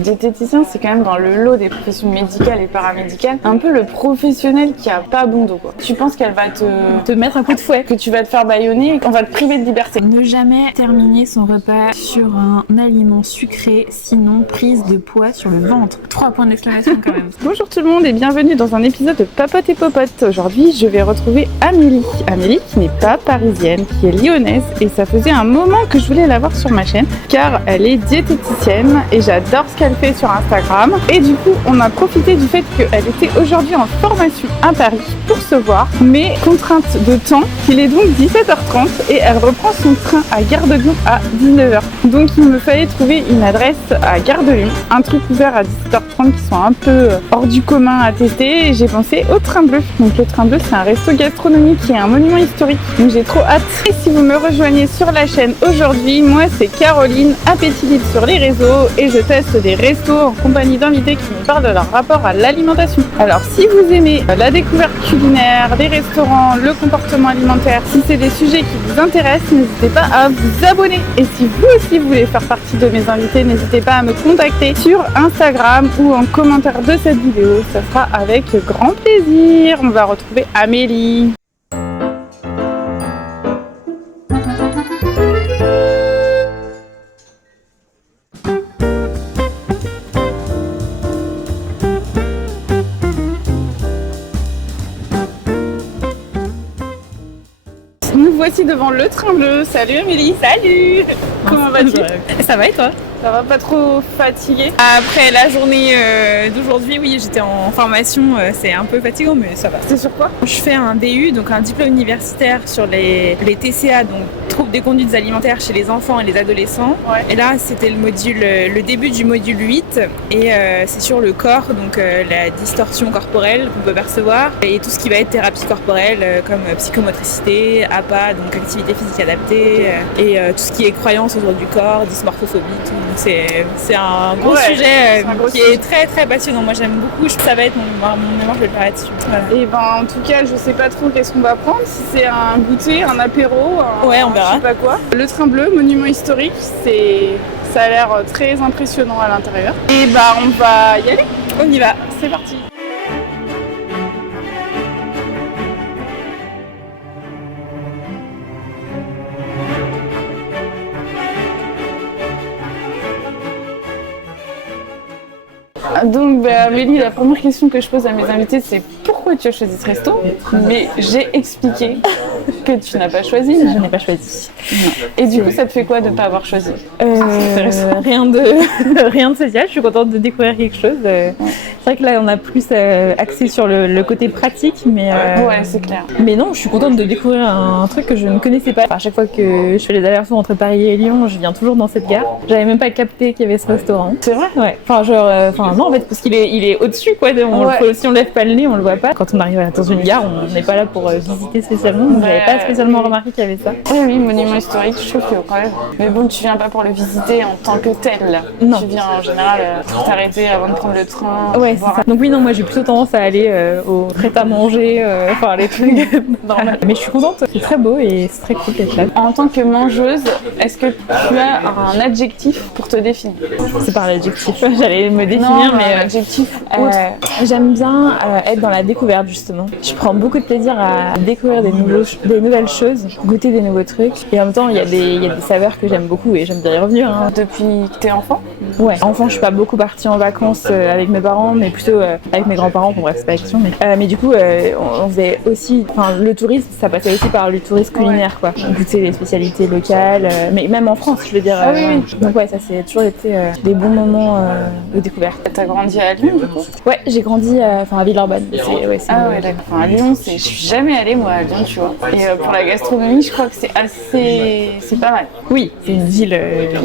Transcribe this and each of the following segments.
Diététicien, c'est quand même dans le lot des professions médicales et paramédicales, un peu le professionnel qui a pas bon dos, quoi. Tu penses qu'elle va te mettre un coup de fouet, que tu vas te faire bâillonner et qu'on va te priver de liberté. Ne jamais terminer son repas sur un aliment sucré, sinon prise de poids sur le ventre. 3 points d'exclamation quand même. Bonjour tout le monde et bienvenue dans un épisode de Papote et Popote. Aujourd'hui, je vais retrouver Amélie. Amélie qui n'est pas parisienne, qui est lyonnaise et ça faisait un moment que je voulais la voir sur ma chaîne car elle est diététicienne et j'adore ce qu'elle fait sur Instagram. Et du coup, on a profité du fait qu'elle était aujourd'hui en formation à Paris pour se voir, mais contrainte de temps, il est donc 17h30 et elle reprend son train à Gare de Lyon à 19h. Donc il me fallait trouver une adresse à Gare de Lyon, un truc ouvert à 17h30 qui sont un peu hors du commun à tester et j'ai pensé au Train Bleu. Donc le Train Bleu c'est un resto gastronomique qui est un monument historique, donc j'ai trop hâte. Et si vous me rejoignez sur la chaîne aujourd'hui, moi c'est Caroline, Appétit Libre sur les réseaux et je teste des restos en compagnie d'invités qui me parlent de leur rapport à l'alimentation. Alors si vous aimez la découverte culinaire, les restaurants, le comportement alimentaire, si c'est des sujets qui vous intéressent, n'hésitez pas à vous abonner. Et si vous aussi voulez faire partie de mes invités, n'hésitez pas à me contacter sur Instagram ou en commentaire de cette vidéo. Ça sera avec grand plaisir. On va retrouver Amélie. Nous voici devant le Train Bleu. Salut Amélie. Salut. Comment vas-tu? Ça va et toi? Ça va, pas trop fatiguée? Après la journée d'aujourd'hui, oui, j'étais en formation, c'est un peu fatigant, mais ça va. C'est sur quoi? Je fais un DU, donc un diplôme universitaire sur les TCA, donc troubles des conduites alimentaires chez les enfants et les adolescents. Ouais. Et là, c'était le début du module 8, et c'est sur le corps, donc la distorsion corporelle qu'on peut percevoir, et tout ce qui va être thérapie corporelle, comme psychomotricité, APA, donc activité physique adaptée, et tout ce qui est croyance autour du corps, dysmorphophobie, tout. Donc c'est un gros sujet qui est très très passionnant. Moi j'aime beaucoup, ça va être mon mémoire, je vais le faire là-dessus. Voilà. Et ben en tout cas je sais pas trop qu'est-ce qu'on va prendre, si c'est un goûter, un apéro, ouais, on verra. Je sais pas quoi. Le Train Bleu, monument historique, ça a l'air très impressionnant à l'intérieur. Et bah on va y aller. On y va, c'est parti. Donc Amélie, la première question que je pose à mes invités c'est pourquoi tu as choisi ce resto? Mais j'ai expliqué que tu n'as pas choisi. Je n'ai pas choisi. Non. Et du coup ça te fait quoi de ne pas avoir choisi? Rien de spécial, je suis contente de découvrir quelque chose. C'est vrai que là on a plus axé sur le côté pratique, mais ouais c'est clair. Mais non, je suis contente de découvrir un truc que je ne connaissais pas. Enfin, à chaque fois que je fais les allers-retours entre Paris et Lyon, je viens toujours dans cette gare. J'avais même pas capté qu'il y avait ce restaurant. C'est vrai? Ouais. Enfin non en fait parce qu'il est au-dessus quoi. Si on lève pas le nez, on le voit pas. Quand on arrive dans une gare, on n'est pas là pour visiter spécialement. Donc j'avais pas spécialement remarqué qu'il y avait ça. Oui, monument historique, je trouve que quand même. Mais bon, tu viens pas pour le visiter en tant que tel. Là. Non. Tu viens en général t'arrêter avant de prendre le train. Ouais, c'est ça. Donc oui, non, moi j'ai plutôt tendance à aller au prêt-à-manger, enfin les trucs normaux. Mais je suis contente, c'est très beau et c'est très cool d'être là. En tant que mangeuse, est-ce que tu as un adjectif pour te définir? C'est par l'adjectif, j'allais me définir, non, mais un adjectif j'aime bien être dans la découverte justement. Je prends beaucoup de plaisir à découvrir des nouvelles choses, goûter des nouveaux trucs. Et en même temps, il y a des saveurs que j'aime beaucoup et j'aime bien y revenir. Hein. Depuis que t'es enfant? Ouais, enfant, je suis pas beaucoup partie en vacances avec mes parents, mais plutôt avec mes grands-parents. Bon, bref, c'est pas la question. Mais du coup, on faisait aussi, enfin, le tourisme, ça passait aussi par le tourisme culinaire, quoi. Goûter les spécialités locales, mais même en France, je veux dire. Ah oui. Donc ouais, ça c'est toujours été des bons moments de découverte. T'as grandi à Lyon, du coup? Ouais, j'ai grandi à Villeurbanne. Ouais, d'accord. Enfin, à Lyon, je suis jamais allée moi à Lyon, tu vois. Et pour la gastronomie, je crois que c'est pas mal. Oui, c'est une ville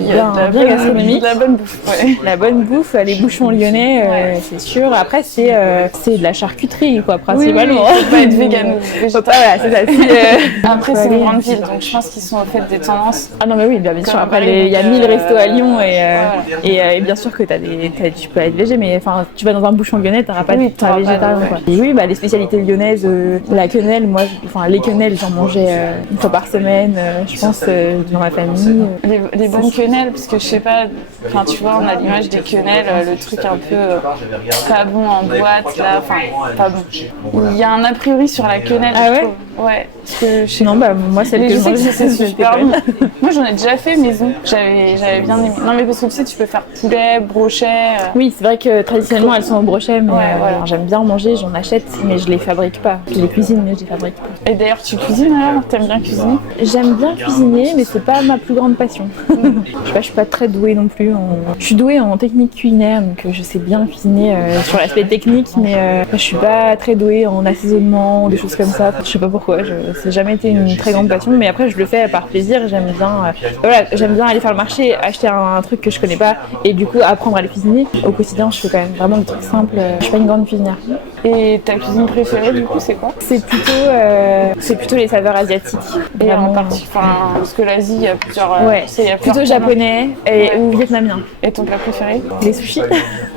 bien gastronomique. La bonne bouffe, ouais. La bonne bouffe, les bouchons lyonnais, c'est sûr. Après, c'est de la charcuterie, quoi, principalement. Oui, faut pas être vegan. Faut pas, voilà, c'est ça. Après, c'est une grande ville, donc je pense qu'ils sont au fait des tendances. Ah non, mais oui, bien sûr. Après, il y a 1000 restos à Lyon et bien sûr que tu peux être végé, mais enfin, tu vas dans un bouchon lyonnais, t'auras pas de végétarien, quoi. Et oui, les spécialités lyonnaises, la quenelle, les quenelles, j'en manger une fois par semaine, je pense, dans ma famille. Les bonnes quenelles, parce que je sais pas, enfin tu vois, on a l'image des quenelles, le truc un peu pas bon en boîte, là, enfin pas bon. Il y a un a priori sur la quenelle, ah ouais? Ouais, parce que je sais non, bah moi celle que je mange, c'est super bon. Moi j'en ai déjà fait maison, j'avais bien aimé. Non mais parce que tu sais, tu peux faire poulet, brochet. Oui, c'est vrai que traditionnellement elles sont au brochet, mais voilà. J'aime bien en manger, j'en achète, mais je les fabrique pas. Je les cuisine, mais je les fabrique pas. Et d'ailleurs, tu cuisines alors? T'aimes bien cuisiner? J'aime bien cuisiner, mais c'est pas ma plus grande passion. Je suis pas très douée non plus. Je suis douée en technique culinaire, donc je sais bien cuisiner sur l'aspect technique, mais je suis pas très douée en assaisonnement, des choses comme ça. Je sais pas pourquoi, c'est jamais été une très grande passion, mais après je le fais par plaisir. J'aime bien, j'aime bien aller faire le marché, acheter un truc que je connais pas, et du coup apprendre à le cuisiner. Au quotidien, je fais quand même vraiment des trucs simples. Je suis pas une grande cuisinière. Et ta cuisine préférée, du coup, c'est quoi? C'est plutôt les saveurs asiatiques. Et en partie, parce que l'Asie, il y a plusieurs. Il y a plutôt japonais ou vietnamien. Et ton plat préféré? Les sushis.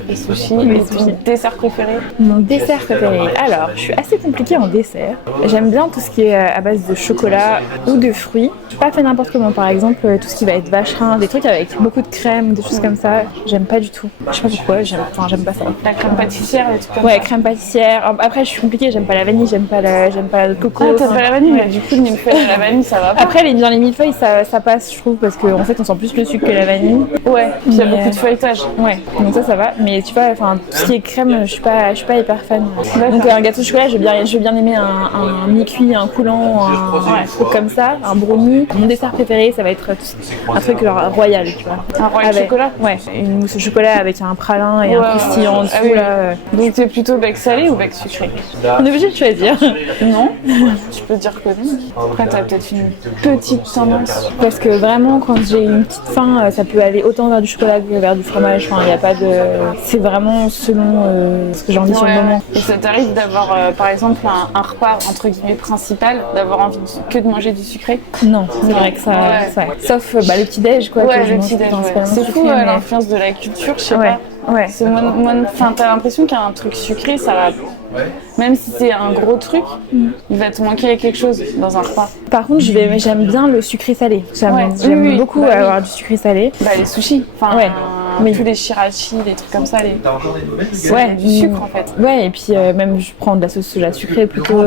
Les sushis. Et ton dessert préféré? Mon dessert préféré. Alors, je suis assez compliquée en dessert. J'aime bien tout ce qui est à base de chocolat ou de fruits. Pas fait n'importe comment. Par exemple, tout ce qui va être vacherin, des trucs avec beaucoup de crème, des choses comme ça. J'aime pas du tout. Je sais pas pourquoi. J'aime pas ça. La crème pâtissière, des trucs comme ça. Ouais, crème pâtissière. Après, je suis compliquée. J'aime pas la vanille. J'aime pas la coco. Ah, t'aimes pas la vanille, mais du coup, le millefeuille et la vanille, ça va pas. Après, dans les millefeuilles, ça passe, je trouve, parce qu'en fait, on sent plus le sucre que la vanille. Ouais. Puis il y a beaucoup de feuilletage. Ouais. Donc ça va. Mais tu vois, enfin, tout ce qui est crème, je suis pas hyper fan. Donc un gâteau au chocolat, je veux bien aimer un mi-cuit, un coulant, un truc comme ça, un brownie. Mon dessert préféré, ça va être un truc genre royal, tu vois. Un royal chocolat? Ouais, une mousse au chocolat avec un pralin et un croustillant en dessous. Là. Donc t'es plutôt bec salé ou bec sucré? On est obligé de choisir. Non, tu peux dire que non. Après t'as peut-être une petite tendance. Parce que vraiment, quand j'ai une petite faim, ça peut aller autant vers du chocolat que vers du fromage. Enfin, il y a pas de... C'est vraiment selon ce que j'ai envie sur le moment. Et ça t'arrive d'avoir, par exemple, un repas entre guillemets principal, d'avoir envie que de manger du sucré? Non, c'est vrai que ça... Sauf le petit-déj, quoi. Ouais, le petit-déj. C'est fou l'influence de la culture, je sais pas. Ouais. C'est t'as l'impression qu'un truc sucré, ça va... Même si c'est un gros truc, il va te manquer quelque chose dans un repas. Par contre, j'aime bien le sucré salé. J'aime beaucoup avoir du sucré salé. Les sushis. Tous les shirashi, des trucs comme ça. Du sucre en fait. Ouais, et puis même je prends de la sauce soja sucrée plutôt.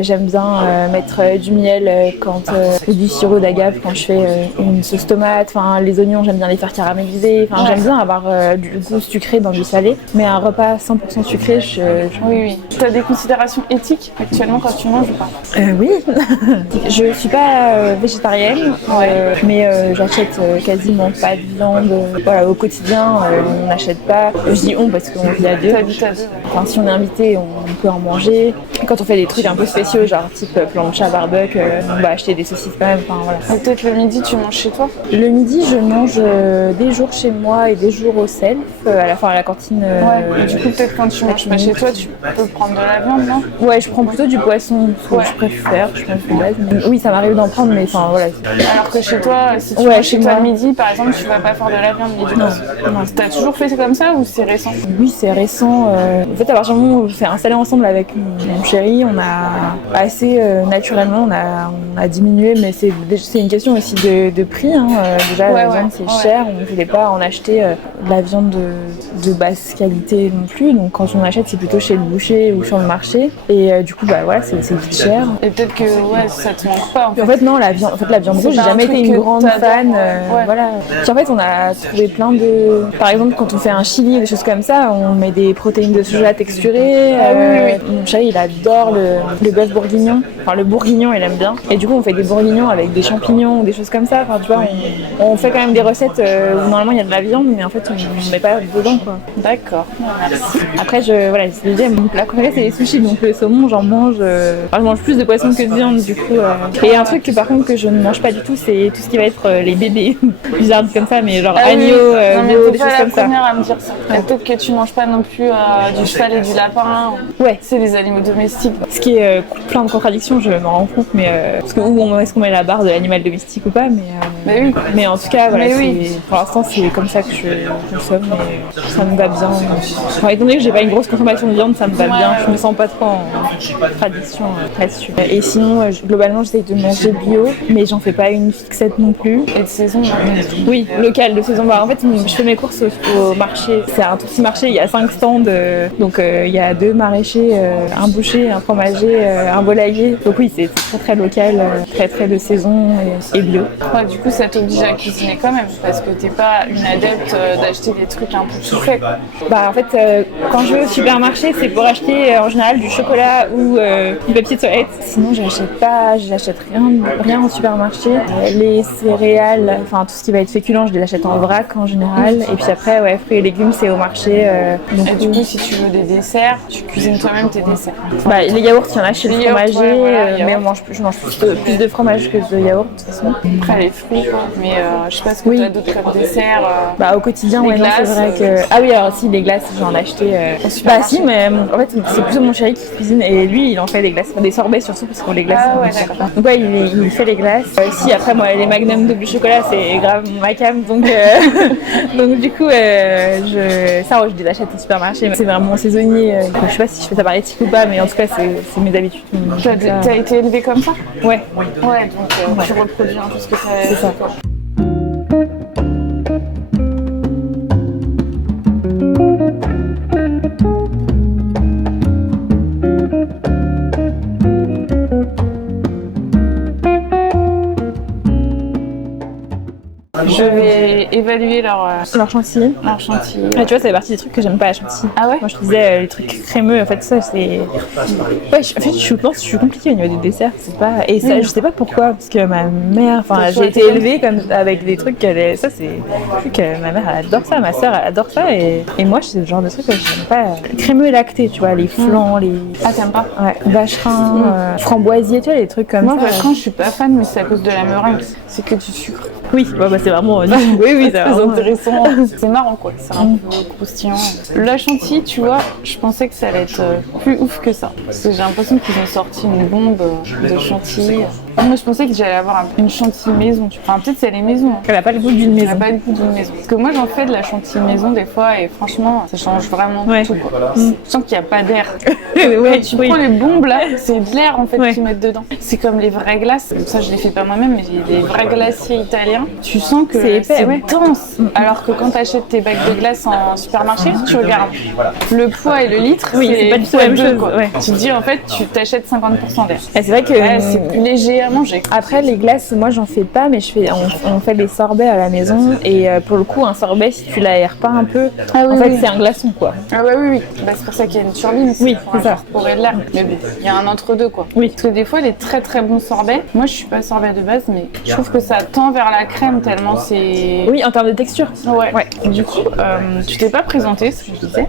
J'aime bien mettre du miel ou du sirop d'agave quand je fais une sauce tomate. Enfin, les oignons, j'aime bien les faire caraméliser. Enfin, j'aime bien avoir du goût sucré dans du salé. Mais un repas 100% sucré, Oui. Tu as des considérations éthiques actuellement quand tu manges ou pas? Oui. Je suis pas végétarienne, mais j'achète quasiment pas de viande. Voilà, au quotidien, on n'achète pas. Je dis on parce qu'on vit à deux. Enfin, si on est invité, on peut en manger. Quand on fait des trucs un peu spéciaux, genre type plancha, barbecue, on va acheter des saucisses quand même. Enfin, voilà. Et peut-être le midi, tu manges chez toi? Le midi, je mange des jours chez moi et des jours au self, à la cantine. Et du coup, peut-être quand tu manges pas chez toi, tu peux prendre de la viande, non? Ouais, je prends plutôt du poisson, je préfère, je pense de base. Mais oui, ça m'arrive d'en prendre, mais enfin voilà. Alors que chez toi, si tu manges chez toi le midi, par exemple, tu vas pas faire de la viande midi. Non. T'as toujours fait comme ça ou c'est récent? Oui, c'est récent. En fait, à partir du moment où on fait installer ensemble avec mon chéri, on a assez naturellement, on a diminué, mais c'est une question aussi de prix. Hein. Déjà, la viande c'est cher, on ne voulait pas en acheter de la viande de basse qualité non plus. Donc quand on achète, c'est plutôt chez le boucher ou sur le marché. Et du coup, c'est vite cher. Et peut-être que ça te manque pas. En fait, non, la viande rouge, j'ai jamais été une grande fan. Voilà. Puis en fait, on a trouvé plein de... Par exemple, quand on fait un chili, des choses comme ça, on met des protéines de soja texturées. Mon chéri, il adore le bœuf bourguignon. Enfin, le bourguignon, il aime bien. Et du coup, on fait des bourguignons avec des champignons ou des choses comme ça. Enfin, tu vois, on fait quand même des recettes où normalement il y a de la viande, mais en fait, on ne met pas dedans, quoi. D'accord. Merci. Après, mon plat préféré, c'est les sushis. Donc le saumon, j'en mange. Je mange plus de poisson que de viande, du coup. Et un truc par contre que je ne mange pas du tout, c'est tout ce qui va être les bébés. Bizarre dit comme ça, mais genre agneau, Non, mais bio, t'es des pas choses la comme ça. première à me dire ça. Et peut-être que tu manges pas non plus du cheval et du lapin. Ouais. C'est les animaux domestiques. Ce qui est plein de contradictions, je m'en rends compte, mais parce que où est-ce qu'on met la barre de l'animal domestique ou pas, Mais oui. mais en tout cas, voilà, Mais oui. pour l'instant, c'est comme ça que je consomme, mais ça me va bien. Enfin, étant donné que j'ai pas une grosse consommation de viande, ça me va bien. Je me sens pas trop en tradition là-dessus. Et sinon, globalement, j'essaie de manger bio, mais j'en fais pas une fixette non plus. Et de saison. Oui, local, de saison. En fait, je fais mes courses au marché. C'est un tout petit marché, il y a 5 stands. Donc, il y a 2 maraîchers, un boucher, un fromager, un volailler. Donc oui, c'est très très local, très de saison et bio. Ouais, du coup, ça t'oblige à cuisiner quand même, parce que t'es pas une adepte d'acheter des trucs un peu tout faits, quoi. Bah en fait, quand je vais au supermarché, c'est pour acheter en général du chocolat ou du papier de toilette. Sinon, j'achète rien au supermarché. Les céréales, enfin tout ce qui va être féculent, je les achète en vrac en général. Et puis après, ouais, fruits et légumes, c'est au marché. Donc, Et du coup, si tu veux des desserts, tu cuisines toi-même tes desserts. bah, les yaourts, il y en a chez le Les yaourts, fromager, ouais, voilà, mais yaourts. je mange plus de fromage que de yaourt de toute façon. Après, les fruits, quoi. Mais je sais pas ce que Oui. t'as d'autres comme desserts. Bah au quotidien, Les ouais, non, c'est glaces, vrai que... Ah oui, alors si, les glaces, j'en ai acheté... Bah supermarché. si, mais en fait, c'est plutôt mon chéri qui cuisine et lui, il en fait des glaces, des sorbets surtout, parce qu'on les glace. Ah ouais, donc, d'accord. Donc ouais, il fait les glaces. Si, après, moi, les magnums double chocolat, c'est grave ma cam, donc, donc du coup, je les achète au supermarché. C'est vraiment saisonnier. Je sais pas si je fais ça par éthique ou pas, mais en tout cas, c'est mes habitudes. T'as été élevé comme ça? Ouais. Ouais, donc tu reproduis un peu ce que t'as. C'est ça. Je vais évaluer leur chantilly. chantilly. Ah, tu vois, ça fait partie des trucs que j'aime pas la chantilly. Ah ouais? Moi, je te disais, les trucs crémeux, en fait, ça, c'est... Ouais, en fait, je pense que je suis compliquée au niveau des desserts, c'est pas... Et ça, je sais pas pourquoi, parce que ma mère... Enfin, j'ai été élevée comme avec des trucs qu'elle... Ça, c'est... ma mère, elle adore ça, ma sœur, elle adore ça, et moi, c'est le genre de truc que j'aime pas. Crémeux et lacté, tu vois, les flancs, les... Ah, t'aimes pas? Ouais, vacherin, framboisier, tu vois, les trucs comme Moi, ça. vacherin, je suis pas fan, mais c'est à cause de la meringue. C'est que du sucre. Oui, bah, c'est vraiment... oui, c'est Très vraiment... intéressant. C'est marrant, quoi. C'est un peu croustillant. La chantilly, tu vois, je pensais que ça allait être plus ouf que ça. Parce que j'ai l'impression qu'ils ont sorti une bombe de chantilly. Moi, je pensais que j'allais avoir une chantilly maison. Enfin, peut-être c'est les maisons. Elle a pas le goût d'une Elle maison. n'a pas le goût d'une maison. Parce que moi, j'en fais de la chantilly maison des fois et franchement, ça change vraiment tout, quoi. Je sens qu'il n'y a pas d'air. Ouais, Tu prends les bombes là, c'est de l'air en fait qu'ils mettent dedans. C'est comme les vraies glaces. Ça, je les fais pas moi-même, mais j'ai des vrais glaciers italiens. Tu sens que c'est épais, ouais. dense. Alors que quand tu achètes tes bacs de glace en supermarché, tu regardes le poids et le litre, c'est pas du tout la même chose. Quoi. Ouais. Tu te dis en fait, tu t'achètes 50% d'air. Et c'est vrai que c'est plus léger à manger. Après les glaces, moi j'en fais pas, mais on fait des sorbets à la maison et pour le coup un sorbet si tu l'aères pas un peu, en fait c'est un glaçon quoi. Ah bah oui. Bah, c'est pour ça qu'il y a une turbine. Oui, c'est ça. Pour de l'air. Mais bon, il y a un entre-deux quoi. Oui. Parce que des fois les très très bons sorbets, moi je suis pas sorbet de base, mais je trouve que ça tend vers la crème tellement c'est. Oui, en termes de texture. Ouais. Du coup, tu t'es pas présentée, ce que je disais.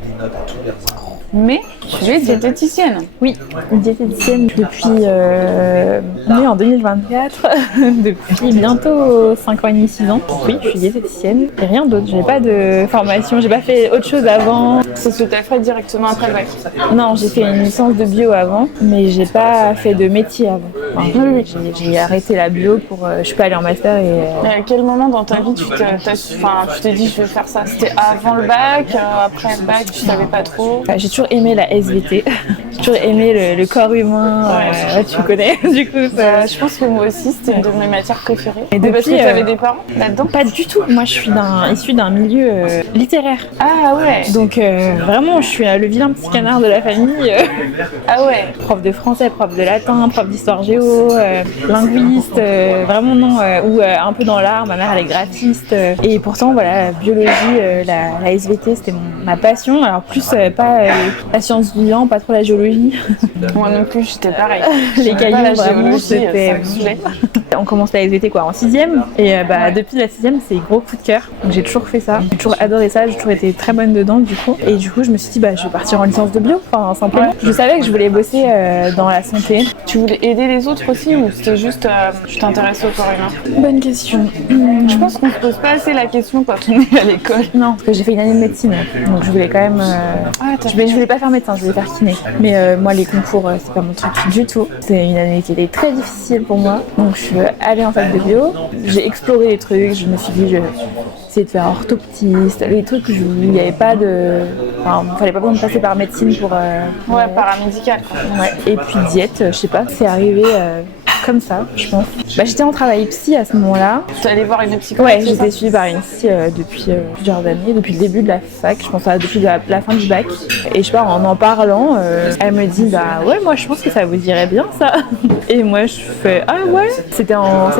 Mais tu es diététicienne. Oui, diététicienne depuis née en 2024, depuis bientôt 5 ans et demi, 6 ans. Oui, je suis diététicienne et rien d'autre. J'ai pas de formation, j'ai pas fait autre chose avant. C'est ce que tu as fait directement après le bac. Non, j'ai fait une licence de bio avant, mais j'ai pas fait de métier avant. Enfin, j'ai arrêté la bio pour... je suis pas allée en master et... À quel moment dans ta vie tu t'es dit je vais faire ça? C'était avant le bac, après le bac, tu savais pas trop? J'ai toujours aimé la SVT, j'ai toujours aimé le corps humain, tu connais du coup. Je pense que moi aussi c'était une de mes matières préférées. Et depuis, parce que tu avais des parents là-dedans? Pas du tout, moi je suis issue d'un milieu littéraire. Ah ouais. Donc vraiment je suis le vilain petit canard de la famille. Ah ouais. Prof de français, prof de latin, prof d'histoire géo, linguiste, vraiment non, ou un peu dans l'art, ma mère elle est graphiste. Et pourtant voilà, biologie, la SVT c'était ma passion, alors plus pas la science du vivant, pas trop la géologie. Moi non plus, j'étais pareil. Les cailloux, la vraiment, géologie, c'était... ça me saoulait. On commence la SVT quoi en 6ème et depuis la 6ème c'est gros coup de cœur. Donc j'ai toujours fait ça, j'ai toujours adoré ça, j'ai toujours été très bonne dedans du coup. Et du coup je me suis dit je vais partir en licence de bio, enfin simplement. Je savais que je voulais bosser dans la santé. Tu voulais aider les autres aussi ou c'était juste tu t'intéressais au corps humain? Bonne question. Je pense qu'on se pose pas assez la question quand on est à l'école. Non, parce que j'ai fait une année de médecine, donc je voulais quand même. Je voulais pas faire médecin, je voulais faire kiné. Mais moi, les concours, c'est pas mon truc du tout. C'est une année qui était très difficile pour moi, donc je suis allée en fac de bio. J'ai exploré les trucs, je me suis dit, je vais essayer de faire orthoptiste, les trucs où il n'y avait pas de. Enfin, il fallait pas besoin de passer par médecine pour. Paramédical. Ouais. Et puis diète, je sais pas, c'est arrivé. Comme ça, je pense. J'étais en travail psy à ce moment-là. Tu es allée voir une psychologue? Ouais, j'étais suivie par une psy depuis plusieurs années, depuis le début de la fac, je pense depuis la fin du bac. Et je sais pas, en parlant, elle me dit ouais, moi je pense que ça vous irait bien ça. Et moi je fais ah ouais. Ça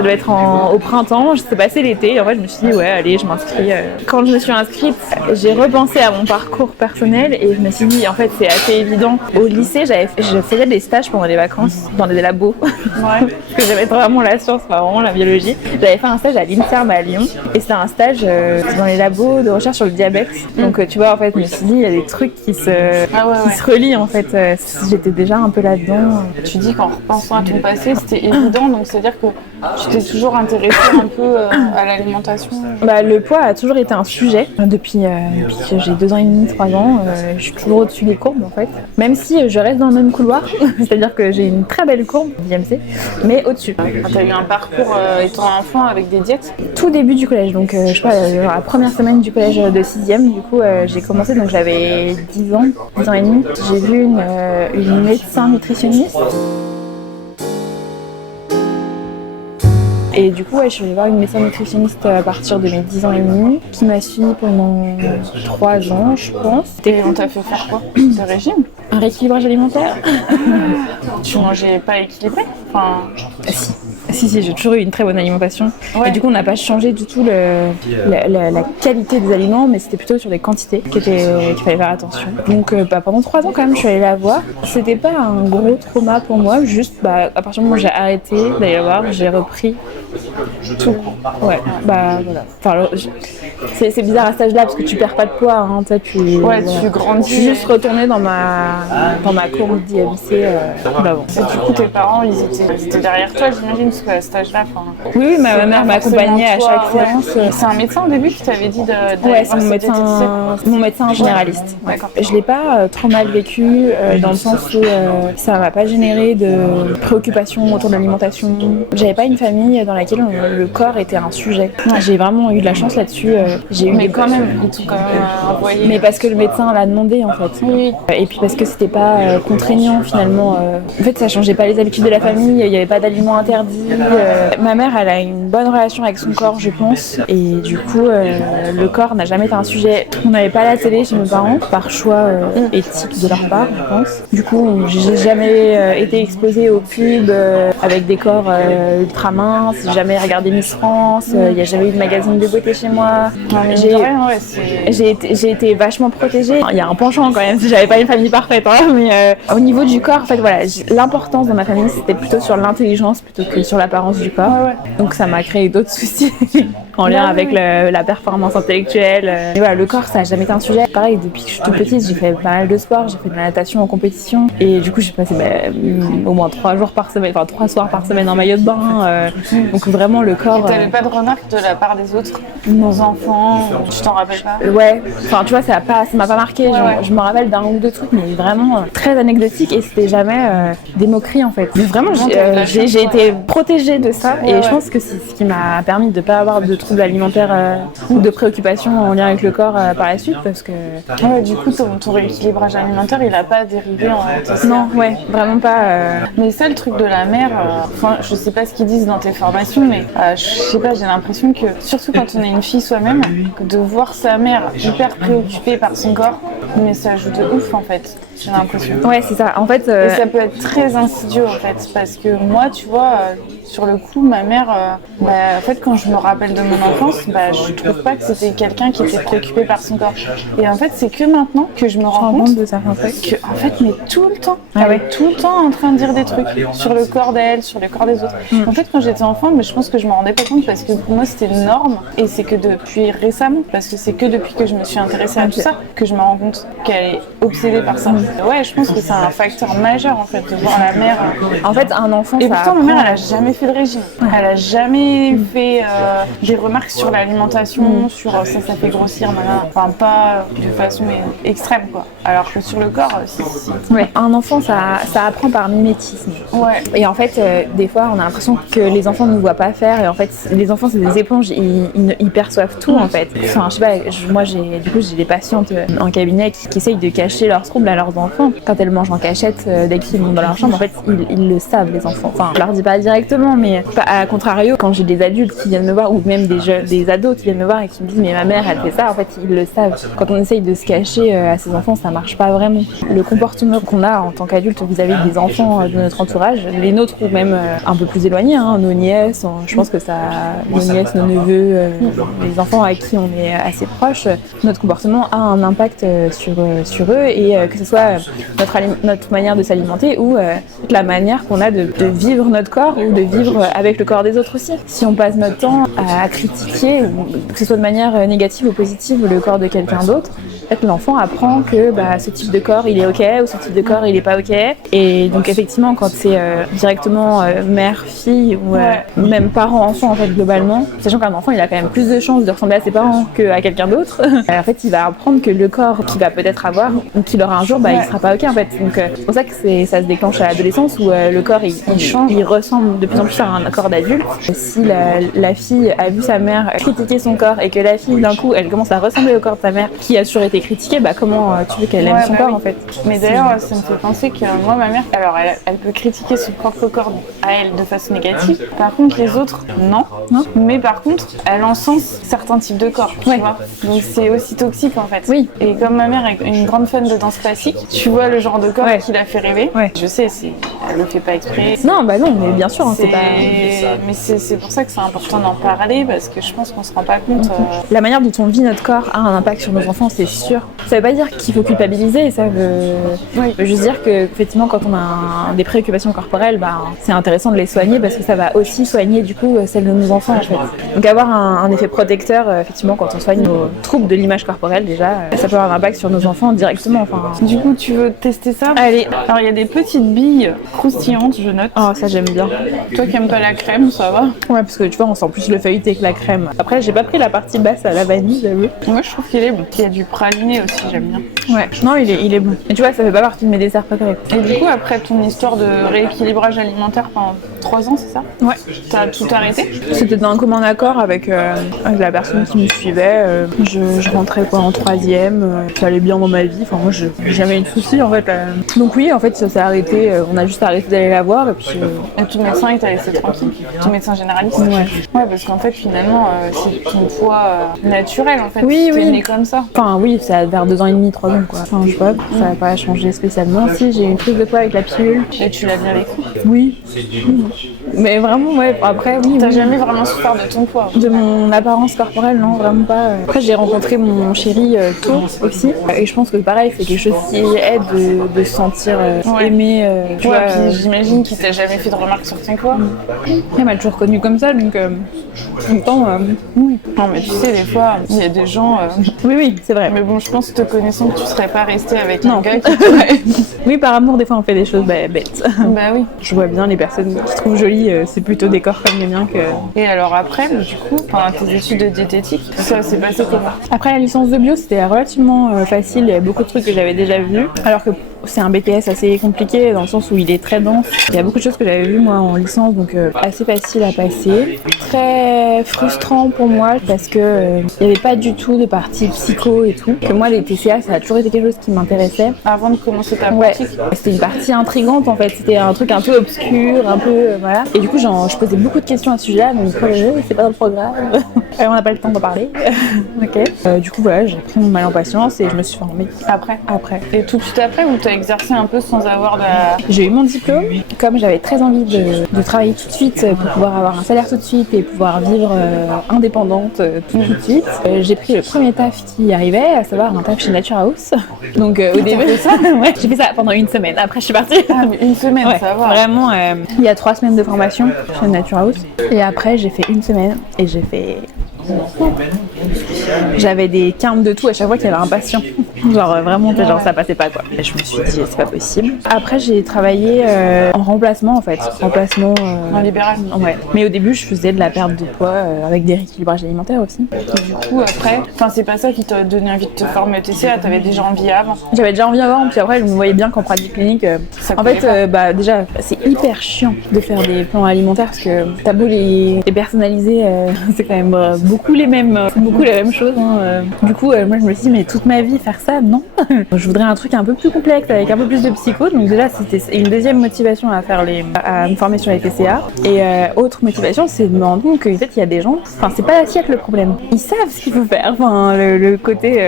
doit être au printemps, c'est passé l'été. En fait, je me suis dit ouais, allez, je m'inscris. Quand je me suis inscrite, j'ai repensé à mon parcours personnel et je me suis dit en fait c'est assez évident. Au lycée, je faisais des stages pendant les vacances dans des labos. Ouais. Parce que j'avais vraiment la science, pas vraiment la biologie. J'avais fait un stage à l'INSERM à Lyon et c'était un stage dans les labos de recherche sur le diabète. Donc tu vois en fait, je me suis dit il y a des trucs qui se relient en fait. J'étais déjà un peu là-dedans. Tu dis qu'en repensant à ton passé, c'était évident, donc c'est-à-dire que tu t'es toujours intéressée un peu à l'alimentation. Le poids a toujours été un sujet depuis que j'ai 2 ans et demi, 3 ans. Je suis toujours au-dessus des courbes en fait. Même si je reste dans le même couloir, c'est-à-dire que j'ai une très belle courbe d'IMC. Mais au-dessus. Tu as eu un parcours étant enfant avec des diètes? Tout début du collège, donc je sais pas, la première semaine du collège de 6ème, du coup j'ai commencé, donc j'avais 10 ans et demi. J'ai vu une médecin nutritionniste. Et du coup, je suis allée voir une médecin nutritionniste à partir de mes 10 ans et demi, qui m'a suivie pendant 3 ans, je pense. Et on t'a fait faire quoi? Ce régime? Un rééquilibrage alimentaire. Tu mangeais pas équilibré? Enfin... Si, j'ai toujours eu une très bonne alimentation. Ouais. Et du coup, on n'a pas changé du tout la qualité des aliments, mais c'était plutôt sur les quantités qu'il fallait faire attention. Donc pendant 3 ans, quand même, je suis allée la voir. C'était pas un gros trauma pour moi, juste à partir du moment où j'ai arrêté d'aller la voir, j'ai repris tout. Ouais, voilà. Enfin, c'est bizarre à cet âge-là parce que tu perds pas de poids, hein, tu grandis. Je suis juste retournée dans ma courbe d'IMC d'avant. Et du coup, tes parents, ils étaient derrière toi, j'imagine, parce qu'à cet âge-là... Oui, ma mère m'accompagnait à chaque séance. C'est un médecin au début qui t'avait dit de... Ouais, c'est mon médecin généraliste. Ouais. D'accord. Je l'ai pas trop mal vécu dans le sens où ça m'a pas généré de préoccupations autour de l'alimentation. J'avais pas une famille dans laquelle le corps était un sujet. J'ai vraiment eu de la chance là-dessus. Mais quand même, ils t'ont quand même envoyé... Mais parce que le médecin l'a demandé en fait. Oui. Et puis parce que c'était pas contraignant finalement. En fait, ça changeait pas les habitudes de la famille, il y avait pas d'aliments interdits. Ma mère, elle a une bonne relation avec son corps, je pense. Et du coup, le corps n'a jamais été un sujet. On n'avait pas la télé chez mes parents, par choix éthique de leur part, je pense. Du coup, j'ai jamais été exposée aux pubs avec des corps ultra minces. J'ai jamais regardé Miss France. Il n'y a jamais eu de magazine de beauté chez moi. J'ai été vachement protégée. Il y a un penchant quand même, si j'avais pas une famille parfaite. Mais au niveau du corps, en fait, voilà, l'importance dans ma famille, c'était plutôt sur l'intelligence plutôt que sur l'apparence du corps. Donc ça m'a créé d'autres soucis en lien avec la performance intellectuelle. Et voilà, le corps, ça n'a jamais été un sujet. Pareil, depuis que je suis toute petite, j'ai fait pas mal de sport, j'ai fait de la natation en compétition. Et du coup, j'ai passé au moins 3 jours par semaine, enfin 3 soirs par semaine en maillot de bain. Donc vraiment, le corps... Et t'avais pas de remarques de la part des autres enfants? Tu t'en rappelles pas? Ouais, enfin tu vois, ça m'a pas marqué. Je me rappelle d'un ou deux trucs, mais vraiment très anecdotiques, et c'était jamais des moqueries en fait. Mais vraiment, j'ai été protégée de ça, et je pense que c'est ce qui m'a permis de pas avoir de troubles alimentaires ou de préoccupations en lien avec le corps par la suite, parce que... du coup, ton rééquilibrage alimentaire, il a pas dérivé en TCA? Non, vraiment pas. Mais ça, le truc de la mère, je sais pas ce qu'ils disent dans tes formations, mais je sais pas, j'ai l'impression que, surtout quand on est une fille soi-même, de voir sa mère hyper préoccupée par son corps, mais ça joue de ouf en fait, j'ai l'impression. Ouais, c'est ça. En fait, et ça peut être très insidieux en fait, parce que moi, tu vois, sur le coup, ma mère, en fait, quand je me rappelle de mon enfance, je trouve pas que c'était quelqu'un qui était préoccupé par son corps. Et en fait, c'est que maintenant que je me rends compte de certains trucs. que, en fait, mais tout le temps, Ah elle est tout le temps en train de dire des trucs sur le corps d'elle, sur le corps des autres. En fait, quand j'étais enfant, je pense que je me rendais pas compte parce que pour moi, c'était une norme. Et c'est que depuis récemment, parce que c'est que depuis que je me suis intéressée à tout ça, que je me rends compte qu'elle est obsédée par ça. Ouais, je pense que c'est un facteur majeur, en fait, de voir la mère. En fait, un enfant, Et ça pourtant, ma mère, apprend- elle a jamais fait de régime. Elle a jamais fait des remarques sur l'alimentation, sur ça fait grossir, voilà. Enfin, pas de façon extrême, quoi. Alors que sur le corps, si. Ouais, un enfant, ça apprend par mimétisme. Ouais. Et en fait, des fois, on a l'impression que les enfants ne nous voient pas faire. Et en fait, les enfants, c'est des éponges. Ils perçoivent tout, en fait. Enfin, je sais pas, moi, j'ai des patientes en cabinet qui essayent de cacher leurs troubles à leurs enfants. Quand elles mangent en cachette, dès qu'ils vont dans leur chambre, en fait, ils le savent, les enfants. Enfin, je leur dis pas directement, mais à contrario, quand j'ai des adultes qui viennent me voir, ou même des ados qui viennent me voir et qui me disent, mais ma mère, elle fait ça, en fait, ils le savent. Quand on essaye de se cacher à ses enfants, ça marche pas vraiment. Le comportement qu'on a en tant qu'adulte vis-à-vis des enfants de notre entourage, les nôtres ou même un peu plus éloignés, nos nièces, je pense que ça, nos nièces, nos neveux, les enfants à qui on est assez proche, notre comportement a un impact sur eux et que ce soit notre manière de s'alimenter ou la manière qu'on a de vivre notre corps ou de vivre avec le corps des autres aussi. Si on passe notre temps à critiquer, que ce soit de manière négative ou positive, le corps de quelqu'un d'autre, en fait, l'enfant apprend que ce type de corps il est ok ou ce type de corps il est pas ok. Et donc effectivement, quand c'est directement mère, fille ou même parent, enfant en fait globalement, sachant qu'un enfant il a quand même plus de chances de ressembler à ses parents qu'à quelqu'un d'autre, en fait il va apprendre que le corps qu'il va peut-être avoir ou qu'il aura un jour, il sera pas ok en fait. Donc c'est pour ça que ça se déclenche à l'adolescence où le corps il change, il ressemble de plus en plus à un corps d'adulte. Si la fille a vu sa mère critiquer son corps et que la fille d'un coup elle commence à ressembler au corps de sa mère qui a toujours été critiquée, comment tu veux qu'elle aime son corps en fait. Mais d'ailleurs ça me fait penser que moi ma mère, alors elle peut critiquer son propre corps à elle de façon négative, par contre les autres non. Mais par contre elle encense certains types de corps, tu vois, donc c'est aussi toxique en fait. Oui. Et comme ma mère est une grande fan de danse classique, tu vois le genre de corps qui la fait rêver. Je sais, elle le fait pas exprès. Non, non, mais bien sûr, c'est pas. Mais c'est pour ça que c'est important d'en parler parce que je pense qu'on se rend pas compte. La manière dont on vit notre corps a un impact sur nos enfants, c'est sûr. Ça veut pas dire qu'il faut culpabiliser, ça veut juste dire que effectivement, quand on a des préoccupations corporelles, c'est intéressant de les soigner parce que ça va aussi soigner du coup celles de nos enfants en fait. Donc avoir un effet protecteur, effectivement, quand on soigne nos troubles de l'image corporelle déjà, ça peut avoir un impact sur nos enfants directement. Enfin. Du coup, tu veux tester ça? Allez. Alors il y a des petites billes croustillantes, je note. Oh, ça j'aime bien. Toi qui aimes pas la crème, ça va? Ouais, parce que tu vois, on sent plus le feuilleté que la crème. Après, j'ai pas pris la partie basse à la vanille, j'avoue. Moi, je trouve qu'il est bon. Il y a du praliné aussi, j'aime bien. Ouais, non, il est bon. Et tu vois, ça fait pas partie de mes desserts préférés. Et du coup, après ton histoire de rééquilibrage alimentaire pendant 3 ans, c'est ça? Ouais. T'as tout arrêté? C'était d'un commun accord avec la personne qui me suivait. Je rentrais en 3e, ça allait bien dans ma vie. Enfin, moi, j'ai jamais eu de soucis en fait. Donc oui, en fait, ça s'est arrêté. On a juste arrêté d'aller la voir et puis. Et ton médecin, il t'a laissé tranquille? Ton médecin généraliste? Ouais, parce qu'en fait, finalement, c'est ton poids naturel en fait. Oui, t'es né comme ça. Enfin, oui, c'est vers 2 ans et demi, 3 ans quoi. Enfin, je sais pas, ça n'a pas changé spécialement. Si, j'ai eu une prise de poids avec la pilule. Et tu l'as bien vécu? Oui. Mais vraiment, ouais, après, oui. T'as jamais vraiment souffert de ton poids? De mon apparence corporelle, non, vraiment pas. Après, j'ai rencontré mon chéri tôt aussi. Et je pense que pareil, c'est quelque chose qui aide de se sentir aimé. Puis j'imagine qu'il t'a jamais fait de remarques sur ton poids. Elle m'a toujours connue comme ça, donc en même temps, oui. Non, mais tu sais, des fois, il y a des gens. Oui, c'est vrai. Mais bon, je pense, te connaissant, que tu serais pas resté avec Non. un gars qui. Oui, par amour, des fois, on fait des choses bêtes. Bah oui. Je vois bien les personnes qui trouvent jolies, c'est plutôt des corps comme les miens que. Et alors après, du coup, pendant tes études de diététique, ça s'est passé comment? Après la licence de bio, c'était relativement facile. Il y avait beaucoup de trucs que j'avais déjà vus. Alors que c'est un BTS assez compliqué dans le sens où il est très dense. Il y a beaucoup de choses que j'avais vues moi en licence, donc assez facile à passer. Très frustrant pour moi parce que il n'y avait pas du tout de partie psycho et tout. Que moi les TCA ça a toujours été quelque chose qui m'intéressait. Avant de commencer ta pratique? C'était une partie intrigante en fait. C'était un truc un peu obscur, un peu voilà. Et du coup je posais beaucoup de questions à ce sujet-là, mais c'est pas dans le programme. On n'a pas le temps d'en parler. Ok. Du coup voilà, j'ai pris mon mal en patience et je me suis formée. Après? Après. Et tout de suite après ou t'as as exercé un peu sans avoir de la... J'ai eu mon diplôme. Comme j'avais très envie de travailler tout de suite pour pouvoir avoir un salaire tout de suite et pouvoir vivre indépendante tout de suite, j'ai pris le premier taf qui arrivait, à savoir un taf chez Nature House. Donc au début, ouais, j'ai fait ça pendant une semaine. Après, je suis partie. Ah, mais une semaine, Ouais, ça va. vraiment, il y a 3 semaines de formation chez Nature House. Et après, j'ai fait une semaine et j'avais des quintes de tout à chaque fois qu'il y avait un patient. Genre vraiment, genre ça passait pas quoi. Et je me suis dit, c'est pas possible. Après, j'ai travaillé en remplacement en fait. Remplacement En libéral. Ouais. Mais au début, je faisais de la perte de poids avec des rééquilibrages alimentaires aussi. Et du coup, après, c'est pas ça qui t'a donné envie de te former au TCA, t'avais déjà envie avant. J'avais déjà envie avant, puis après, je me voyais bien qu'en pratique clinique. Ça En fait, déjà, c'est hyper chiant de faire des plans alimentaires parce que t'as beau les personnaliser, c'est quand même beaucoup la même chose. Hein. Du coup, moi, je me suis dit, mais toute ma vie, faire ça, non. Je voudrais un truc un peu plus complexe, avec un peu plus de psycho. Donc déjà, c'était une deuxième motivation à me former sur les TCA. Et autre motivation, c'est de me rendre compte qu'en fait, il y a des gens, c'est pas l'assiette le problème. Ils savent ce qu'il faut faire. Le côté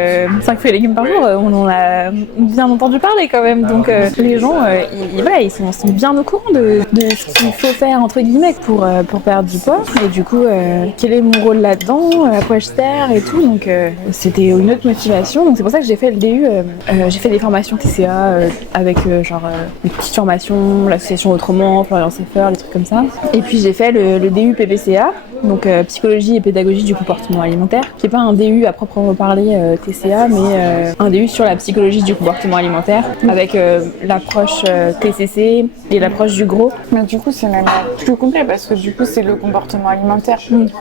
5 fruits et légumes par jour, on en a bien entendu parler quand même. Donc les gens, ils sont bien au courant de ce qu'il faut faire, entre guillemets, pour perdre du poids. Et du coup, quel est mon rôle là-dedans, à quoi je sers et tout. Donc c'était une autre motivation. Donc c'est pour ça que j'ai fait le DU. J'ai fait des formations TCA avec une petite formation, l'association Autrement, Florian Seffer, des trucs comme ça. Et puis j'ai fait le DU PPCA, donc psychologie et pédagogie du comportement alimentaire, qui n'est pas un DU à proprement parler TCA, mais un DU sur la psychologie du comportement alimentaire, avec l'approche TCC et l'approche du gros. Mais du coup, c'est même plus complet parce que du coup, c'est le comportement alimentaire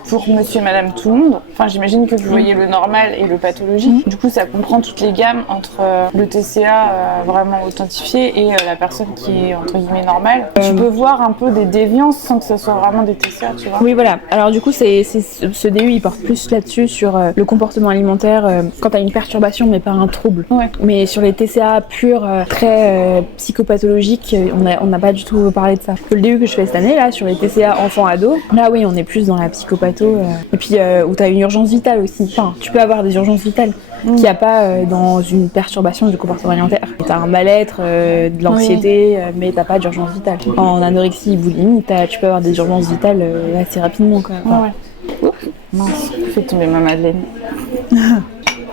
pour monsieur et madame tout le monde. Enfin, j'imagine que vous voyez le normal et le pathologique. Du coup, ça comprend toutes les gammes entre le TCA vraiment authentifié et la personne qui est entre guillemets normale. Tu peux voir un peu des déviances sans que ce soit vraiment des TCA, tu vois. Oui, voilà. Alors du coup, ce DU, il porte plus là-dessus sur le comportement alimentaire quand tu as une perturbation mais pas un trouble. Ouais. Mais sur les TCA purs, très psychopathologiques, on n'a pas du tout parlé de ça. Le DU que je fais cette année, là, sur les TCA enfants-ados, là oui, on est plus dans la psychopatho. Et puis où tu as une urgence vitale aussi. Enfin, tu peux avoir des urgences vitales qu'il n'y a pas dans une perturbation du comportement alimentaire. Tu as un mal-être, de l'anxiété, mais tu n'as pas d'urgence vitale. En anorexie, boulimie, tu peux avoir des urgences vitales assez rapidement quand même. Ouais. Oups, mince, fais tomber ma Madeleine.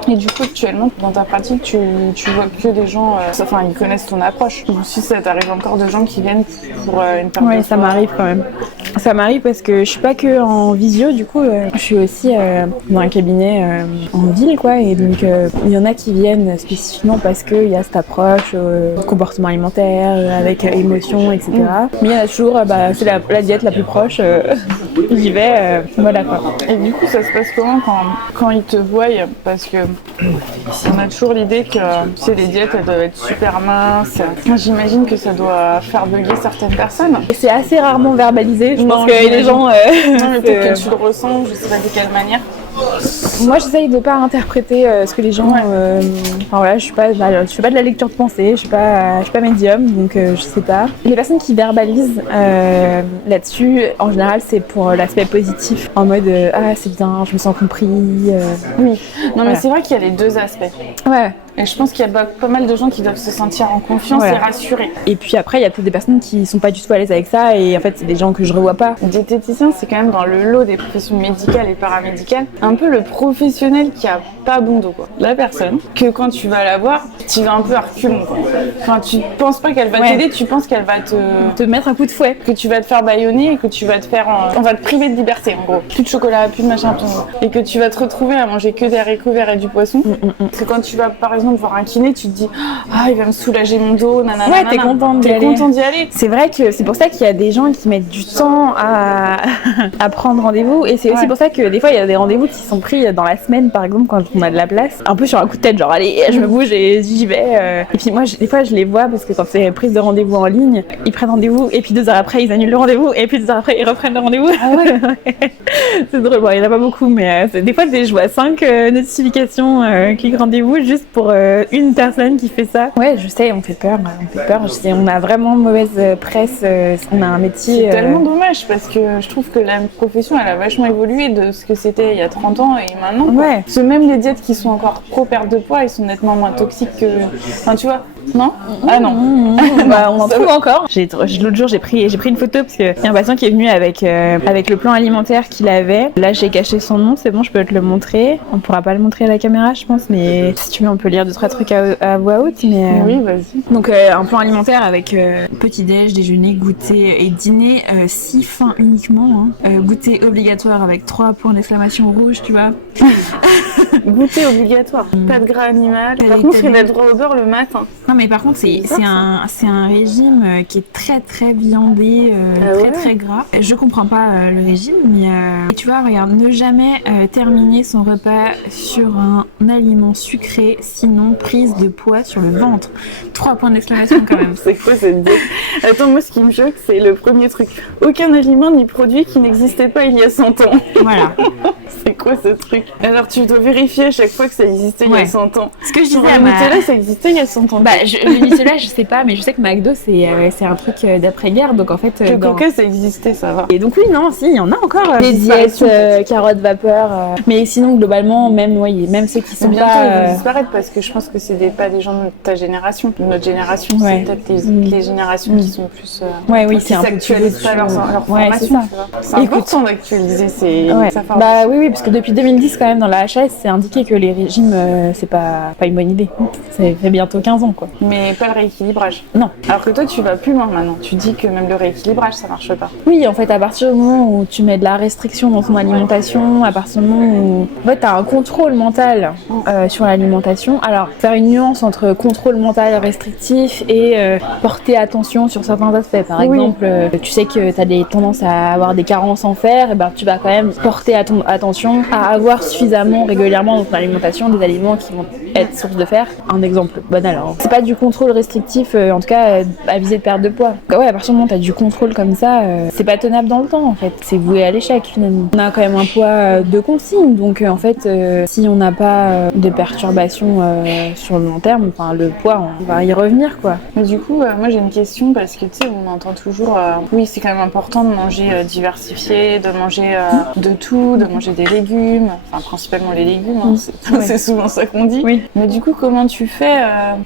Et du coup, actuellement, dans ta pratique, tu vois que des gens, ils connaissent ton approche. Ou si ça t'arrive encore de gens qui viennent pour une perte de Ouais, ça m'arrive quand même. Ça m'arrive parce que je suis pas que en visio, du coup, je suis aussi dans un cabinet en ville, quoi. Et donc, il y en a qui viennent spécifiquement parce qu'il y a cette approche comportement alimentaire, avec émotion, etc. Mais il y en a toujours, c'est la diète la plus proche. J'y vais, voilà quoi. Et du coup, ça se passe comment quand ils te voient? Parce que on a toujours l'idée que les diètes, elles doivent être super minces. J'imagine que ça doit faire bugger certaines personnes. Et c'est assez rarement verbalisé. Je pense que les gens. Non, mais peut-être que tu le ressens, je sais pas de quelle manière. Moi, j'essaye de pas interpréter ce que les gens. Je fais pas de la lecture de pensée, je suis pas médium, donc je sais pas. Les personnes qui verbalisent là-dessus, en général, c'est pour l'aspect positif, en mode c'est bien, je me sens compris. Oui. Non, mais c'est vrai qu'il y a les deux aspects. Ouais. Et je pense qu'il y a pas mal de gens qui doivent se sentir en confiance et rassurés. Et puis après, il y a peut-être des personnes qui sont pas du tout à l'aise avec ça, et en fait, c'est des gens que je revois pas. Diététicien, c'est quand même dans le lot des professions médicales et paramédicales, un peu le professionnel qui a pas bon dos, quoi. La personne que quand tu vas la voir, tu vas un peu à reculons, quoi. Enfin, tu penses pas qu'elle va t'aider, tu penses qu'elle va te mettre un coup de fouet, que tu vas te faire bâillonner et que tu vas te faire, on va te priver de liberté, en gros. Plus de chocolat, plus de machin, et que tu vas te retrouver à manger que des haricots verts et du poisson. Parce que quand tu vas, par exemple, voir un kiné, tu te dis il va me soulager mon dos, nanana. Ouais, t'es content d'y aller. C'est vrai que c'est pour ça qu'il y a des gens qui mettent du temps à prendre rendez-vous, et c'est aussi pour ça que des fois il y a des rendez-vous qui sont pris dans la semaine, par exemple, quand on a de la place, un peu sur un coup de tête, genre allez, je me bouge et j'y vais. Et puis moi, des fois je les vois parce que quand c'est prise de rendez-vous en ligne, ils prennent rendez-vous et puis 2 heures après ils annulent le rendez-vous et puis 2 heures après ils reprennent le rendez-vous. Ah ouais. C'est drôle, bon, il y en a pas beaucoup, mais des fois je vois 5 notifications clic rendez-vous juste pour une personne qui fait ça. Ouais, je sais, on fait peur. On a vraiment mauvaise presse. On a un métier. C'est tellement dommage parce que je trouve que la profession elle a vachement évolué de ce que c'était il y a 30 ans et maintenant. Quoi. Ouais. Parce que même les diètes qui sont encore pro perte de poids, ils sont nettement moins toxiques que. Enfin, tu vois. Non. Ah non. Bah, on en trouve encore. L'autre jour, j'ai pris une photo parce qu'il y a un patient qui est venu avec le plan alimentaire qu'il avait. Là, j'ai caché son nom, c'est bon, je peux te le montrer. On pourra pas le montrer à la caméra, je pense, mais si tu veux, on peut lire 2-3 trucs à voix haute. Mais oui, vas-y. Donc, un plan alimentaire avec petit-déj, déjeuner, goûter et dîner, 6 fins uniquement. Goûter obligatoire avec 3 points d'exclamation rouge, tu vois. Goûter obligatoire. Pas de gras animal. Par contre, il a le droit au beurre le matin. Non, mais par contre, c'est un régime qui est très très viandé, très gras. Je comprends pas le régime, mais tu vois, regarde, ne jamais terminer son repas sur un aliment sucré, sinon prise de poids sur le ventre. 3 points d'exclamation quand même. C'est quoi cette idée? Attends, moi ce qui me choque, c'est le premier truc. Aucun aliment ni produit qui n'existait pas il y a 100 ans. Voilà. C'est quoi ce truc? Alors tu dois vérifier à chaque fois que ça existait il y a 100 ans. Ce que je disais à Nutella, ça existait il y a 100 ans. Bah, le Nutella, je sais pas, mais je sais que McDo, c'est un truc d'après-guerre, donc en fait... Le Coca, ça existait, ça va. Et donc oui, non, si, il y en a encore. Des diètes, carottes vapeur. Mais sinon, globalement, même ceux qui sont bientôt, pas... ils vont disparaître parce que je pense que c'est pas des gens de ta génération. De notre génération, c'est peut-être les générations qui sont plus... c'est un peu... Qui s'actualisent pas leur formation, c'est ça. tu vois. C'est important d'actualiser sa formation. Bah oui, parce que depuis 2010, quand même, dans la HAS, c'est indiqué que les régimes, c'est pas une bonne idée. Ça fait bientôt 15 ans, quoi. Mais pas le rééquilibrage. Non. Alors que toi, tu vas plus loin maintenant. Tu dis que même le rééquilibrage, ça marche pas. Oui, en fait, à partir du moment où tu mets de la restriction dans ton alimentation, à partir du moment où en fait, tu as un contrôle mental sur l'alimentation. Alors, faire une nuance entre contrôle mental restrictif et porter attention sur certains aspects. Par exemple, tu sais que tu as des tendances à avoir des carences en fer, et ben, tu vas quand même porter attention à avoir suffisamment régulièrement dans ton alimentation des aliments qui vont être source de fer. Un exemple banal. Hein. C'est pas du contrôle restrictif, en tout cas à visée de perte de poids. Ouais, à partir du moment où tu as du contrôle comme ça, c'est pas tenable dans le temps en fait. C'est voué à l'échec finalement. On a quand même un poids de consigne, donc en fait, si on n'a pas de perturbations sur le long terme, enfin le poids, on va y revenir quoi. Mais du coup, moi j'ai une question parce que tu sais, on entend toujours, oui, c'est quand même important de manger diversifié, de manger de tout, de manger des légumes, enfin principalement les légumes, hein, c'est souvent ça qu'on dit. Oui. Mais du coup, comment tu fais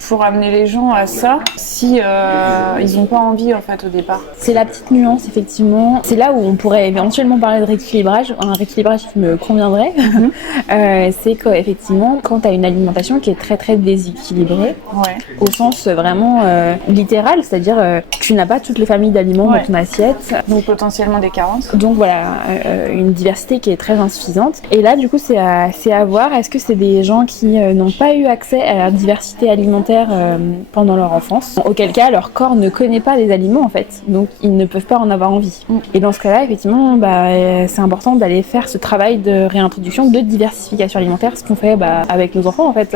pour amener les gens à ça si ils n'ont pas envie en fait au départ? C'est la petite nuance effectivement. C'est là où on pourrait éventuellement parler de rééquilibrage, un rééquilibrage qui me conviendrait. C'est qu'effectivement, quand tu as une alimentation qui est très très déséquilibrée, au sens vraiment littéral, c'est-à-dire tu n'as pas toutes les familles d'aliments dans ton assiette. Donc potentiellement des carences. Donc voilà, une diversité qui est très insuffisante. Et là du coup c'est à voir, est-ce que c'est des gens qui n'ont pas eu accès à la diversité alimentaire pendant leur enfance, auquel cas leur corps ne connaît pas les aliments en fait, donc ils ne peuvent pas en avoir envie. Et dans ce cas-là, effectivement, c'est important d'aller faire ce travail de réintroduction, de diversification alimentaire, ce qu'on fait avec nos enfants en fait,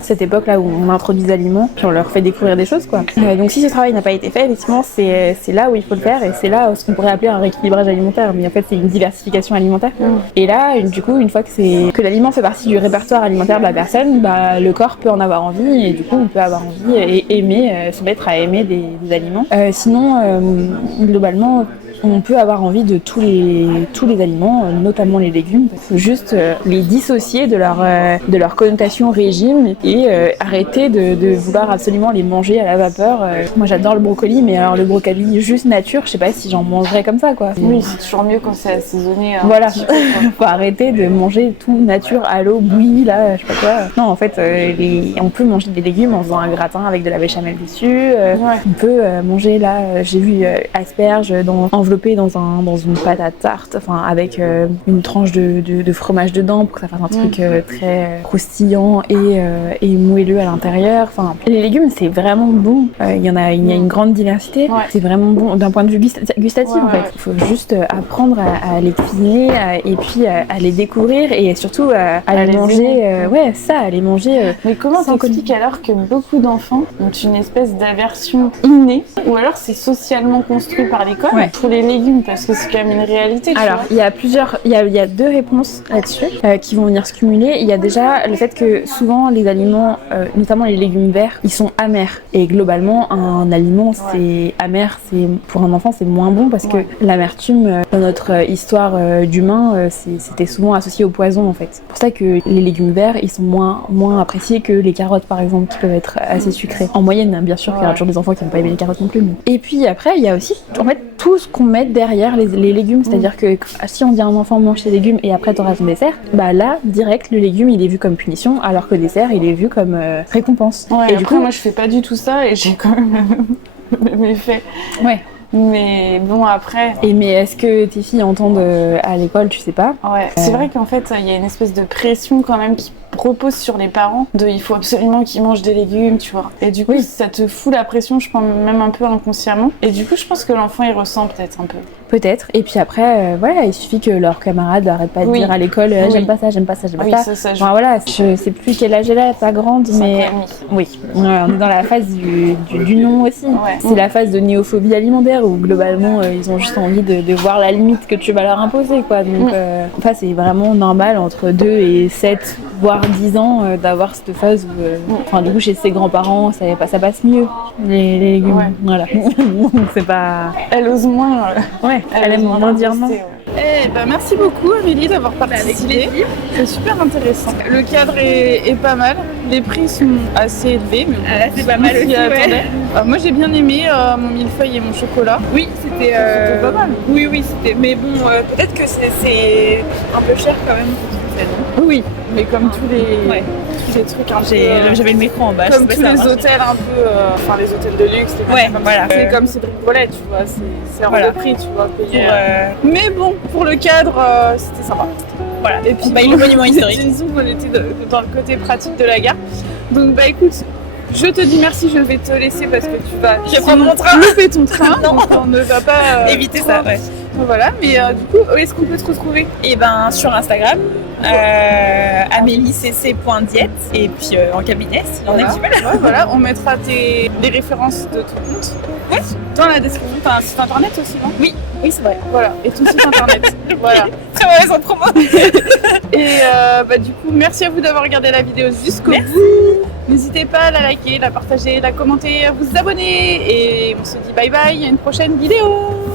cette époque-là où on introduit des aliments, puis on leur fait découvrir des choses quoi. Donc si ce travail n'a pas été fait, effectivement, c'est là où il faut le faire et c'est là ce qu'on pourrait appeler un rééquilibrage alimentaire, mais en fait c'est une diversification alimentaire. Et là, du coup, une fois que l'aliment fait partie du répertoire alimentaire de la personne, le corps peut en avoir envie et du coup on peut avoir envie et aimer, se mettre à aimer des aliments. Sinon, globalement, on peut avoir envie de tous les aliments, notamment les légumes. Il faut juste les dissocier de leur connotation régime et arrêter de vouloir absolument les manger à la vapeur. Moi j'adore le brocoli, mais alors le brocoli juste nature, je sais pas si j'en mangerais comme ça quoi. Oui, c'est toujours mieux quand c'est assaisonné. Voilà, faut arrêter de manger tout nature à l'eau bouillie là, je sais pas quoi. Non, en fait, on peut manger des légumes en faisant un gratin avec de la béchamel dessus. On peut manger là, j'ai vu asperges enveloppées dans une pâte à tarte, enfin avec une tranche de fromage dedans pour que ça fasse un truc très croustillant et moelleux à l'intérieur. Enfin, les légumes c'est vraiment bon. Il y a une grande diversité. C'est vraiment bon d'un point de vue gustatif en fait. Il faut juste apprendre à les cuisiner et puis à les découvrir et surtout à les manger. À les manger. Mais comment t'expliques alors que beaucoup d'enfants ont une espèce d'aversion innée ou alors c'est socialement construit par l'école pour les les légumes parce que c'est quand même une réalité. Alors, il y a plusieurs, il y a deux réponses là-dessus qui vont venir se cumuler. Il y a déjà le fait que souvent les aliments, notamment les légumes verts, ils sont amers. Et globalement, un aliment, c'est amer, c'est pour un enfant, c'est moins bon parce que l'amertume, dans notre histoire d'humain, c'était souvent associé au poison en fait. C'est pour ça que les légumes verts, ils sont moins appréciés que les carottes par exemple, qui peuvent être assez sucrées. En moyenne, hein, bien sûr qu'il y a toujours des enfants qui n'ont pas aimé les carottes non plus. Mais... Et puis après, il y a aussi, en fait, tout ce qu'on met derrière les légumes. C'est-à-dire que si on dit à un enfant mange tes légumes et après t'auras ton dessert, bah là, direct, le légume il est vu comme punition, alors que le dessert il est vu comme récompense. Ouais, et du coup, moi je fais pas du tout ça et j'ai quand même mes faits. Ouais. Mais bon, après. Mais est-ce que tes filles entendent à l'école, tu sais pas? Ouais. C'est vrai qu'en fait, il y a une espèce de pression quand même qui repose sur les parents il faut absolument qu'ils mangent des légumes, tu vois. Et du coup, ça te fout la pression, je pense même un peu inconsciemment. Et du coup, je pense que l'enfant il ressent peut-être un peu. Peut-être. Et puis après, voilà, il suffit que leurs camarades n'arrêtent pas de dire à l'école j'aime pas ça, j'aime pas ça, j'aime pas ça. Ça enfin, voilà, je sais plus quel âge elle a, pas grande, mais oui, on est dans la phase du non aussi. Ouais. C'est la phase de néophobie alimentaire où globalement ils ont juste envie de voir la limite que tu vas leur imposer, quoi. Donc, enfin, c'est vraiment normal entre 2 et 7 voire 10 ans d'avoir cette phase où, enfin, du coup, chez ses grands-parents, ça passe mieux, les légumes. Ouais. Voilà. Donc, c'est pas... Elle ose moins. Ouais, elle aime moins dire non. Eh ben, merci beaucoup Amélie d'avoir participé. C'est super intéressant. Le cadre est pas mal. Les prix sont assez élevés. Mais c'est pas mal aussi. Moi j'ai bien aimé mon millefeuille et mon chocolat. Oui, c'était pas mal. Oui, c'était. Mais bon, peut-être que c'est un peu cher quand même. Oui, mais comme tous les trucs un peu. J'avais le micro en bas. Comme tous les hôtels un peu, enfin les hôtels de luxe. Voilà. C'est comme Cédric Bollet, tu vois. C'est hors de prix, tu vois. Payé, Mais bon, pour le cadre, c'était sympa. Voilà. Et puis le monument historique. On était dans le côté pratique de la gare. Donc bah écoute, je te dis merci, je vais te laisser parce que tu vas. Je vais prendre mon train. Louper ton train. Donc on ne va pas éviter ça. Ouais. Voilà, mais du coup, où est-ce qu'on peut te retrouver? Et ben sur Instagram, améliecc.diète et puis en cabinet si l'on est qui veulent. Ouais, voilà, on mettra les références de ton compte dans la description. T'as un site internet aussi, non? Oui, c'est vrai. Voilà, et ton site internet. Voilà. Très mauvaise en promo. Et du coup, merci à vous d'avoir regardé la vidéo jusqu'au bout. N'hésitez pas à la liker, la partager, la commenter, à vous abonner. Et on se dit bye bye à une prochaine vidéo.